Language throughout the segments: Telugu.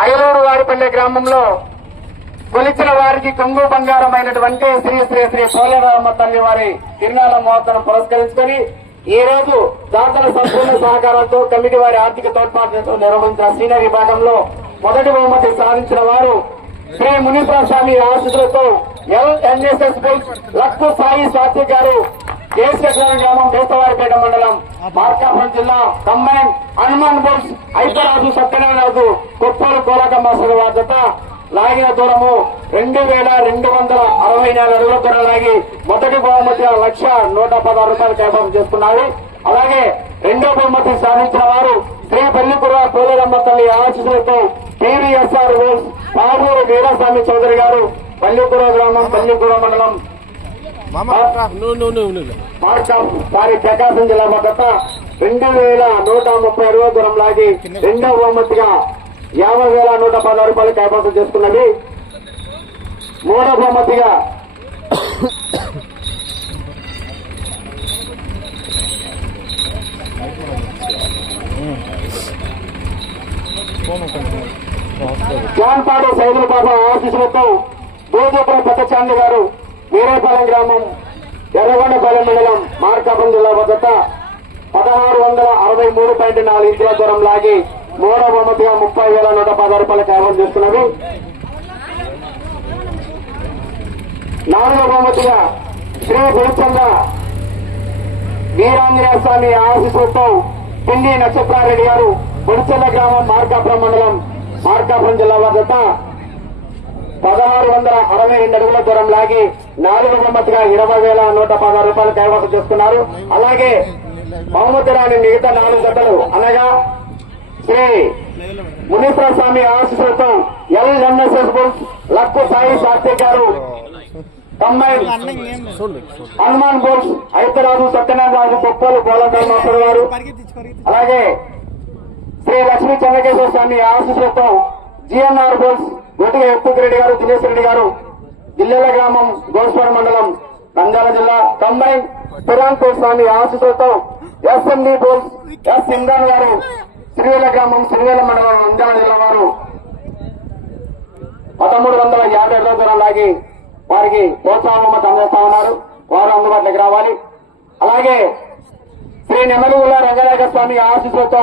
అయలూరు వారిపల్లె గ్రామంలో కొలిచిన వారికి కొంగు బంగారమైనటువంటి శ్రీ శ్రీ శ్రీ పోలేరమ్మ తల్లి వారి తిరునాళ్ల మహోత్సవం పురస్కరించుకొని ఈ రోజు దాతల సంపూర్ణ సహకారంతో కమిటీ వారి ఆర్థిక తోడ్పాటుతో నిర్వహించిన సీనియర్ విభాగంలో మొదటి బహుమతి సాధించిన వారు శ్రీ మునీశ్వర స్వామి ఆశీస్సులతో ఎల్ఎన్ఎస్ఎస్ లక్కు సాయి స్వాతి గారు కేశేశ్వరం గ్రామం బేస్తవారిపేట మండలం మార్కాపురం జిల్లా కంబైన్ హనుమాన్ బోల్స్ ఐతరాజు సత్యనారాయణరాజు కొప్పలు కోలకమ్మ వార్త లాగిన దూరము 2264 అడుగుల దూరం లాగి మొదటి బహుమతి 1,116 రూపాయలు కైవసం చేసుకున్నారు. అలాగే రెండో బహుమతి సాధించిన వారు శ్రీ పల్లిపుర పోలేరమ్మ తల్లి ఆశీస్సులతో టీవీఎస్ఆర్ బోల్స్ పాడూరు వీరస్వామి చౌదరి గారు పల్లిపుర గ్రామం పల్లిపుర మండలం వారి ప్రకాశం జిల్లా భద్రత 2,130 అడుగుల దూరం లాగి రెండో బహుమతిగా 50,116 రూపాయలు కైవసం చేసుకున్నది. మూడో బహుమతిగా జాన్పాడు సైదుల బాబా ఆశీస్సులతో భోజపురం పెద్దచాండి గారు వీరేపాలెం గ్రామం ఎర్రగొండపాలెం మండలం మార్కాపురం జిల్లా భద్రత 1,663.4 ఇంచుల దూరం లాగి మూడో బహుమతిగా 30,116 రూపాయలు కైవసం చేస్తున్నది. నాలుగో బహుమతిగా శ్రీ గురుచంద వీరాంజనేయ స్వామి ఆశీస్సులతో పిండి నక్షత్రారెడ్డి గారు గుడిచెల్ల గ్రామం మార్కాపురం మండలం మార్కాపురం జిల్లా భద్రత 1,662 అడుగుల దూరం లాగి నాలుగో బహుమతిగా 20,116 రూపాయలు కైవసం చేసుకున్నారు. అలాగే బహుమతి రాని మిగతా 4 జతలు అనగా శ్రీ మునీశ్వర స్వామి ఆశీస్సులతో ఎల్ఎన్ఎస్ఎస్ లక్కు సాయి శాస్త్రి గారు కంబైన్ హనుమాన్ బోల్స్ ఐతరాజు సత్యనారాయణరాజు కొప్పలు కోలంకమ్మ గారు అలాగే శ్రీ లక్ష్మీ చంద్రకేశ్వర స్వామి ఆశీస్సులతో జిఎన్ఆర్ బోల్స్ గొట్టిగా ఎప్పురెడ్డి గారు దినేష్ రెడ్డి గారు జిల్లెల గ్రామం గోస్వర్ మండలం నంద్యాల జిల్లా కంబైన్ పురాన్పూర్ స్వామి ఆశీస్సులతో ఎస్ఎండి బోల్స్ ఎస్ ఇమ్రాన్ గారు సిరివేల గ్రామం సిరివేల మండలం నంద్యాల జిల్లా వారు 1,350 అడుగుల దూరం లాగి వారికి ప్రోత్సాహం అందజేస్తా ఉన్నారు. వారు అందుబాటులోకి రావాలి. అలాగే శ్రీ నెమ్మదిగుల రంగనాయక స్వామి ఆశీస్సులతో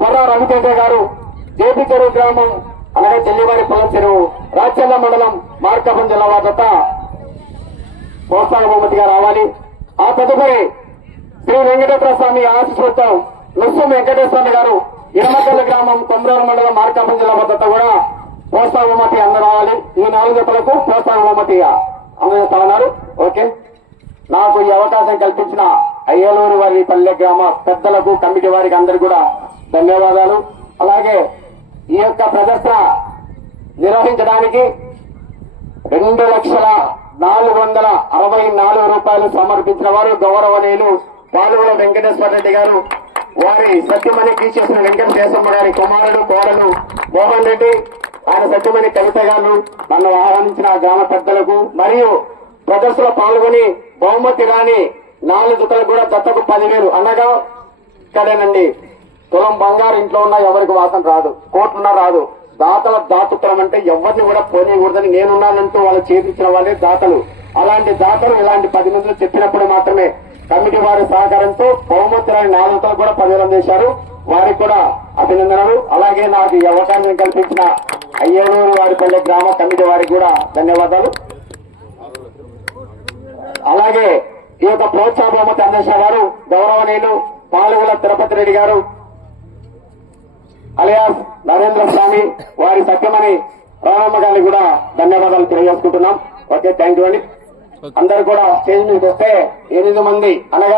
బొర్రా రవితేజ గారు జేపీ చెరువు గ్రామం అలాగే చెల్లివారి పొలం చెరువు రాచల్ల మండలం మార్కాపురం జిల్లా వార్త ప్రోత్సాహ బహుమతిగా రావాలి. ఆ తదుపరి శ్రీ వెంకటేశ్వర స్వామి ఆశీస్సులతో నొస్సు వెంకటేశ్వర గారు ఇరమకల్ల గ్రామం కొమరూరు మండలం మార్కాపురం జిల్లా భద్రత కూడా ప్రోత్సాహ బహుమతి అందరావాలి. ఈ 4 జతలకు ప్రోత్సాహ బహుమతిగా అందజేస్తా ఉన్నారు. ఓకే, నాకు ఈ అవకాశం కల్పించిన అయ్యలూరు వారి పల్లె గ్రామ పెద్దలకు కమిటీ వారికి అందరికీ కూడా ధన్యవాదాలు. అలాగే ఈ యొక్క ప్రదర్శన నిర్వహించడానికి 2,464 రూపాయలు సమర్పించిన వారు గౌరవనీయులు పాలుగుల వెంకటేశ్వర రెడ్డి గారు, వారి సత్యమణి కీచేసిన వెంకటేశ్వర గారి కుమారుడు కోడలు మోహన్ రెడ్డి, ఆయన సత్యమణి కవిత గారు నన్ను ఆహ్వానించిన గ్రామ పెద్దలకు మరియు ప్రదర్శనలో పాల్గొని బహుమతి రాని 4 జతలు కూడా జతకు 10,000 అనగా ఇక్కడేనండి తులం బంగారు ఇంట్లో ఉన్న ఎవరికి వాసన రాదు, కోట్లున్నా రాదు. దాతల దాతృత్వం అంటే ఎవరిని కూడా పోనీయకూడదని నేనున్నానంటూ వాళ్ళు చేపించిన వాళ్ళే దాతలు. అలాంటి దాతలు ఇలాంటి 10 మందిలో చెప్పినప్పుడు మాత్రమే కమిటీ వారి సహకారంతో బహుమతి రాని 4 జతలు కూడా 10,000 చేశారు. వారికి కూడా అభినందనలు. అలాగే నాకు ఈ అవకాశం కల్పించిన అయ్యలూరు వారిపల్లె గ్రామ కమిటీ వారికి కూడా ధన్యవాదాలు. అలాగే ఈ యొక్క ప్రోత్సాహ బహుమతి అందించిన వారు గౌరవనీయులు పాలుగుల తిరుపతి రెడ్డి గారు అలియాస్ నరేంద్ర స్వామి, వారి సత్యమణి రామమ్మ గారిని కూడా ధన్యవాదాలు తెలియజేసుకుంటున్నాం. ఓకే, థ్యాంక్ యూ అండి. అందరు కూడా స్టేజ్ మీదకి వస్తే 8 మంది అనగా